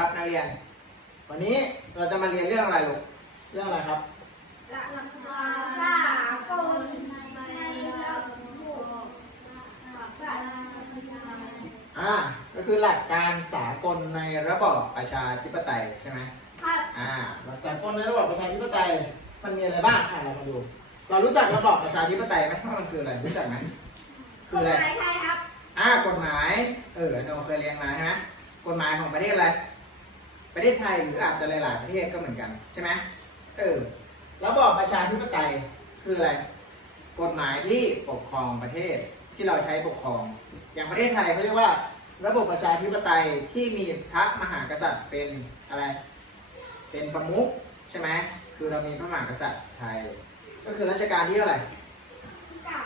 ครับนักเรียน วันนี้เราจะมาเรียนเรื่องอะไรลูก เรื่องอะไรครับหลักสากลในระบบประชาธิปไตยอ่า ก็คือหลักการสากลในระบอบประชาธิปไตยใช่ไหมครับอ่า หลักสากลในระบอบประชาธิปไตยมันมีอะไรบ้างอ่าเรามาดู เรารู้จักระบอบประชาธิปไตยไหมว่ามันคืออะไรรู้จักไหมคือฎอะไร หมายไทยครับ อ่ากฎหมาย เออเราเคยเรียนมาใช่ไหมกฎหมายของประเทศอะไร ประเทศไทยหรืออาจจะหลาย ๆ ประเทศก็เหมือนกันใช่ไหมเออระบอบประชาธิปไตยคืออะไร กฎหมายที่ปกครองประเทศที่เราใช้ปกครอง อย่างประเทศไทยเขาเรียกว่า ระบบประชาธิปไตยที่มีพระมหากษัตริย์เป็นอะไร เป็นประมุขใช่ไหมคือเรามีพระมหากษัตริย์ไทย ก็คือรัชกาลที่เท่าไหร่เก้า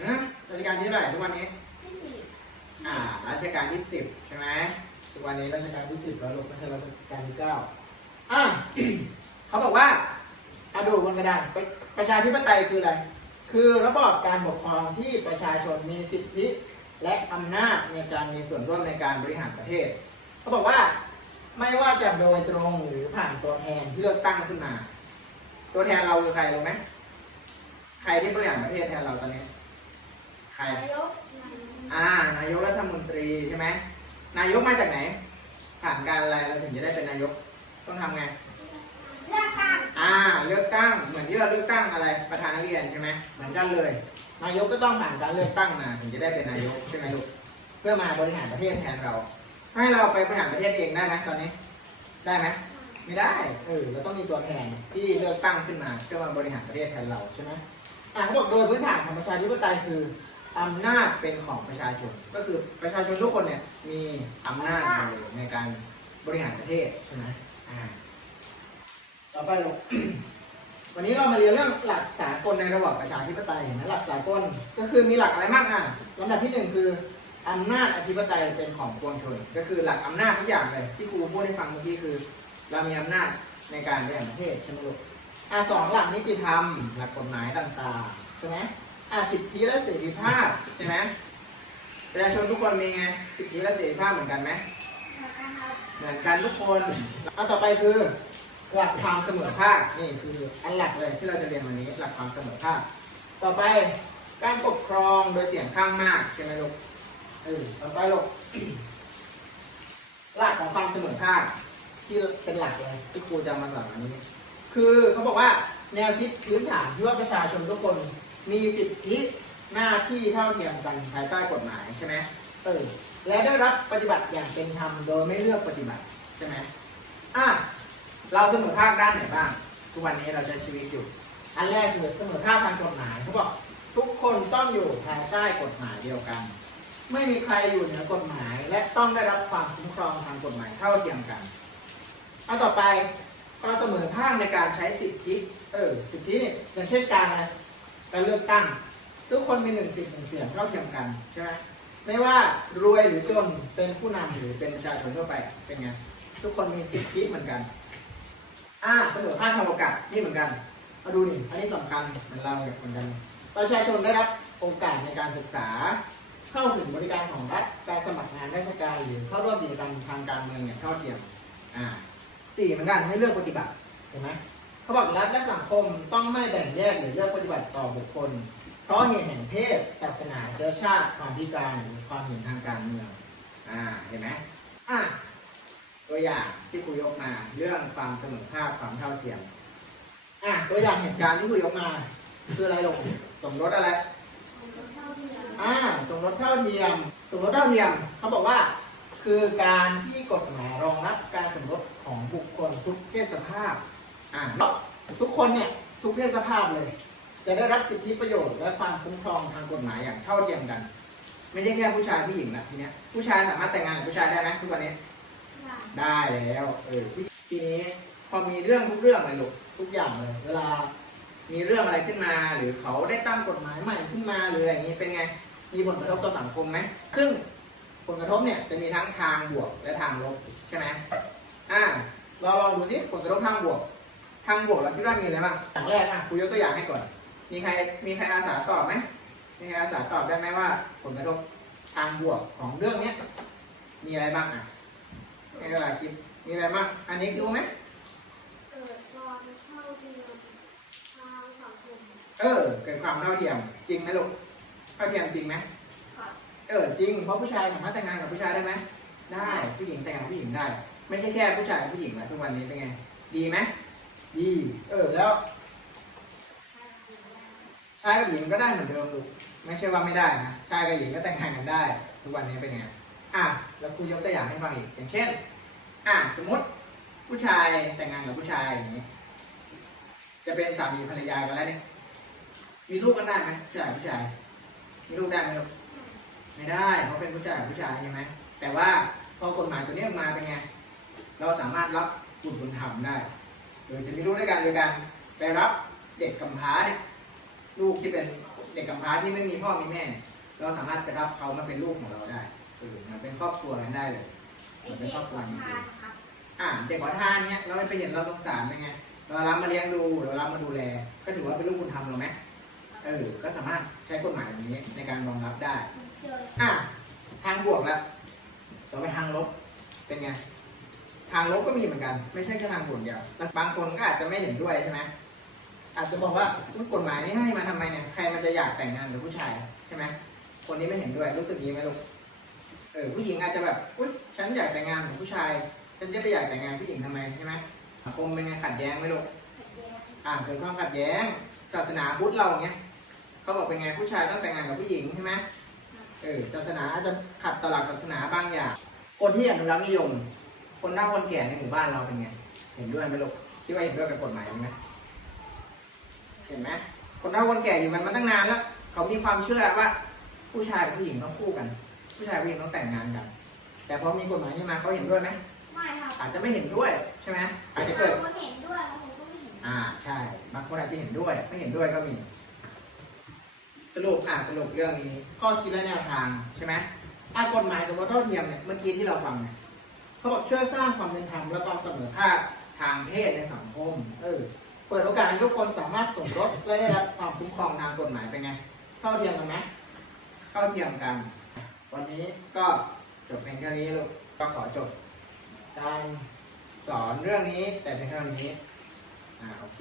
ฮะรัชกาลที่เท่าไหร่ทุกวันนี้ที่สี่อ่ารัชกาลที่สิบใช่ไหมทุก วันนี้รัชกาลที่สิบแล้วลูกไม่ใช่รัชกาลที่เก้าอ่าเขาบอกว่าอาดูบนกระดานประประชาธิปไตยคืออะไร คือระบอบการปกครองที่ประชาชนมีสิทธิและอำนาจในการมีส่วนร่วมในการบริหารประเทศ เขาบอกว่าไม่ว่าจะโดยตรงหรือผ่านตัวแทนเลือกตั้งขึ้นมา ตัวแทนเราคือใครรู้ไหมใครที่บริหารประเทศแทนเราตอนนี้ ใคร นายก อ่า นายกรัฐมนตรีใช่ไหม นายกมาจากไหน ผ่านการอะไรเราถึงจะได้เป็นนายก ต้องทำไง เลือกตั้งอ่า เลือกตั้ง เหมือนที่เราเลือกตั้งอะไร ประธานนักเรียนใช่ไหมเหมือนกันเลย นายกก็ต้องผ่านการเลือกตั้งมาถึงจะได้เป็นนายกใช่ไหมลูก เพื่อมาบริหารประเทศแทนเรา ให้เราไปบริหารประเทศเองได้ไหมตอนนี้ ได้ไหมไม่ได้ เออ เราต้องมีตัวแทนที่เลือกตั้งขึ้นมาเพื่อมาบริหารประเทศแทนเราใช่ไหมอ่าเขาบอกโดยพื้นฐานของประชาธิปไตยคือ อำนาจเป็นของประชาชน ก็คือประชาชนทุกคนเนี่ยมีอำนาจเลยในการบริหารประเทศใช่ไหมอ่าต่อไปลูกวันนี้เรามาเรียนเรื่องหลักสากลในระบอบประชาธิปไตยเห็นไหมหลักสากลก็คือมีหลักอะไรบ้างอะลำดับที่หนึ่งคืออำนาจอธิปไตยเป็นของปวงชน ก็คือหลักอำนาจทุกอย่างเลย ที่ครูพูดให้ฟังเมื่อกี้คือ เรามีอำนาจในการบริหารประเทศใช่ไหมลูกอะสองหลักนิติธรรม หลักกฎหมายต่างๆใช่ไหม สิทธิและเสรีภาพใช่ไหมประชาชนทุกคนมีไงสิทธิและเสรีภาพเหมือนกันไหมนะครับเหมือนกันทุกคนอันต่อไปคือหลักความเสมอภาคนี่คืออันหลักเลยที่เราจะเรียนวันนี้หลักความเสมอภาค ต่อไปการปกครองโดยเสียงข้างมากใช่ไหมลูกเออต่อไปลูกหลักของความเสมอภาคที่เป็นหลักเลยที่ครูจะมาสอนวันนี้ คือเขาบอกว่าแนวคิดพื้นฐานที่ว่าประชาชนทุกคน มีสิทธิหน้าที่เท่าเทียมกันภายใต้กฎหมายใช่ไหมเออและได้รับปฏิบัติอย่างเป็นธรรมโดยไม่เลือกปฏิบัติใช่ไหมอะเราเสมอภาคด้านไหนบ้าง ทุกวันนี้เราใช้ชีวิตอยู่ อันแรกคือเสมอภาคทางกฎหมายเขาบอกทุกคนต้องอยู่ภายใต้กฎหมายเดียวกัน ไม่มีใครอยู่เหนือกฎหมาย และต้องได้รับความคุ้มครองทางกฎหมายเท่าเทียมกันอันต่อไปก็เสมอภาคในการใช้สิทธิ เออ สิทธิเนี่ยอย่างเช่นการอะไร การเลือกตั้ง ทุกคนมีหนึ่งสิทธิ์หนึ่งเสียงเท่าเทียมกันใช่ไหมไม่ว่ารวยหรือจนเป็นผู้นำหรือเป็นประชาชนทั่วไปเป็นไงทุกคนมีสิทธิเหมือนกัน อ่าเสมอภาคทางโอกาสนี่เหมือนกัน มาดูนี่อันนี้สำคัญเหมือนเราเนี่ยเหมือนกันประชาชนได้รับโอกาสในการศึกษา เข้าถึงบริการของรัฐการสมัครงานราชการหรือเข้าร่วมกิจกรรมทางการเมืองอย่างเท่าเทียมอ่าสี่เหมือนกันให้เลือกปฏิบัติเห็นไหม เขาบอกรัฐและสังคมต้องไม่แบ่งแยกหรือเลือกปฏิบัติต่อบุคคล เพราะเหตุแห่งเพศ ศาสนาเชื้อชาติความพิการหรือความเห็นทางการเมืองอ่าเห็นไหมอะตัวอย่างที่ครูยกมาเรื่องความเสมอภาคความเท่าเทียมอะตัวอย่างเหตุการณ์ที่ครูยกมาคืออะไรลงสมรสอะไรอ่าสมรสเท่าเทียม สมรสเท่าเทียมเขาบอกว่าคือการที่กฎหมายรองรับการสมรสของบุคคลทุกเพศสภาพ อ่าแล้วทุกคนเนี่ยทุกเพศสภาพเลย จะได้รับสิทธิประโยชน์และความคุ้มครองทางกฎหมายอย่างเท่าเทียมกัน ไม่ใช่แค่ผู้ชายผู้หญิงนะทีเนี้ยผู้ชายสามารถแต่งงานกับผู้ชายได้ไหมทุกวันนี้ได้แล้วเออทีนี้พอมีเรื่องทุกเรื่องเลยลูกทุกอย่างเลย เวลามีเรื่องอะไรขึ้นมา หรือเขาได้ตั้งกฎหมายใหม่ขึ้นมาหรืออะไรอย่างนี้เป็นไง มีผลกระทบต่อสังคมไหมซึ่งผลกระทบเนี่ยจะมีทั้งทางบวกและทางลบใช่ไหมอ่าเราลองดูสิผลกระทบทางบวก ทางบวกเราคิดว่ามีอะไรบ้างอย่างแรกอะครูยกตัวอย่างให้ก่อน มีใครมีใครอาสาตอบไหมมีใครอาสาตอบได้ไหมว่าผลกระทบทางบวกของเรื่องเนี้ยมีอะไรบ้างอะมในกระดาษคิดมีอะไรบ้างอันนี้ดูไหมเกิดความเท่าเทียมทางสังคมเออ เกิดความเท่าเทียมจริงไหมลูกเท่าเทียมจริงไหมค่ะเออจริงเพราะผู้ชายสามารถแต่งงานกับผู้ชายได้ไหมได้ผู้หญิงแต่งงานกับผู้หญิงได้ ไม่ใช่แค่ผู้ชายกับผู้หญิงนะทุกวันนี้เป็นไง ดีไหม ดีเออแล้วชายกับหญิงก็ได้เหมือนเดิมลูกไม่ใช่ว่าไม่ได้นะชายกับหญิงก็แต่งงานกันได้ ทุกวันนี้เป็นไงอะแล้วครูยกตัวอย่างให้ฟังอีกอย่างเช่น อะสมมติผู้ชายแต่งงานกับผู้ชายอย่างนี้ จะเป็นสามีภรรยากันแล้วเนี่ยมีลูกกันได้ไหมผู้ชายผู้ชายมีลูกได้ไหมลูกไม่ได้เพราะเป็นผู้ชายกับผู้ชายใช่ไหมแต่ว่าพอกฎหมายตัวนี้มาเป็นไงเราสามารถรับบุตรบุญธรรมได้ โดยจะมีลูกด้วยกันโดยการไปรับเด็กกำพร้าเนี่ยลูกที่เป็นเด็กกำพร้าที่ไม่มีพ่อมีแม่ เราสามารถไปรับเขามาเป็นลูกของเราได้เออมันเป็นครอบครัวกันได้เลยมันเป็นครอบครัวจริงอ่าเด็กขอทานเนี่ยเราไปเห็นเราสงสารเป็นไงเรารับมาเลี้ยงดูเรารับมาดูแล ก็ถือว่าเป็นลูกบุญธรรมเราไหมเออ ก็สามารถใช้กฎหมายนี้ในการรองรับได้ออะ ทางบวกแล้วต่อไปทางลบ เป็นไง ทางลบก็มีเหมือนกัน ไม่ใช่แค่ทางบวกเดียวแล้วบางคนก็อาจจะไม่เห็นด้วยใช่ไหมอาจจะบอกว่ากฎหมายนี้ให้มาทำไมเนี่ยใครมันจะอยากแต่งงานกับผู้ชายใช่ไหมคนนี้ไม่เห็นด้วยรู้สึกดีไหมลูกเออผู้หญิงอาจจะแบบอุ้ยฉันอยากแต่งงานกับผู้ชายฉันจะไปอยากแต่งงานผู้หญิงทำไมใช่ไหมสังคมเป็นไงขัดแย้งไหมลูกอ่าเกิดความขัดแย้ง ศาสนาพุทธเราเงี้ยเขาบอกเป็นไงผู้ชายต้องแต่งงานกับผู้หญิงใช่ไหมเออศาสนาอาจจะขัดต่อหลักศาสนาบางอย่างคนที่อนุรักษ์นิยม คนเฒ่าคนแก่ในหมู่บ้านเราเป็นไง เห็นด้วยไหมลูกคิดว่าเห็นด้วยกับกฎหมายไหมเห็นไหมคนเฒ่าคนแก่อยู่กันมาตั้งนานแล้ว เขามีความเชื่อว่า ผู้ชายกับผู้หญิงต้องคู่กัน ผู้ชายกับผู้หญิงต้องแต่งงานกัน แต่พอมีกฎหมายนี้มาเขาเห็นด้วยไหมไม่ค่ะอาจจะไม่เห็นด้วยใช่ไหมอาจจะเกิดคนเห็นด้วยแล้วผมก็ไม่เห็นอ่าใช่บางคนอาจจะเห็นด้วย ไม่เห็นด้วยก็มี สรุปอ่าสรุปเรื่องนี้ข้อคิดและแนวทางใช่ไหมถ้ากฎหมายสมรสเท่าเทียมเนี่ยเมื่อกี้ที่เราฟังเนี่ย เขาบอกช่วยสร้างความเป็นธรรมและความเสมอภาคทางเพศในสังคม เออ เปิดโอกาสให้ทุกคนสามารถสมรสและได้รับความคุ้มครองทางกฎหมายเป็นไง เท่าเทียมกันไหมเท่าเทียมกัน วันนี้ก็จบเพียงแค่นี้ลูก ก็ขอจบการสอนเรื่องนี้แต่เพียงเท่านี้ อ่า โอเค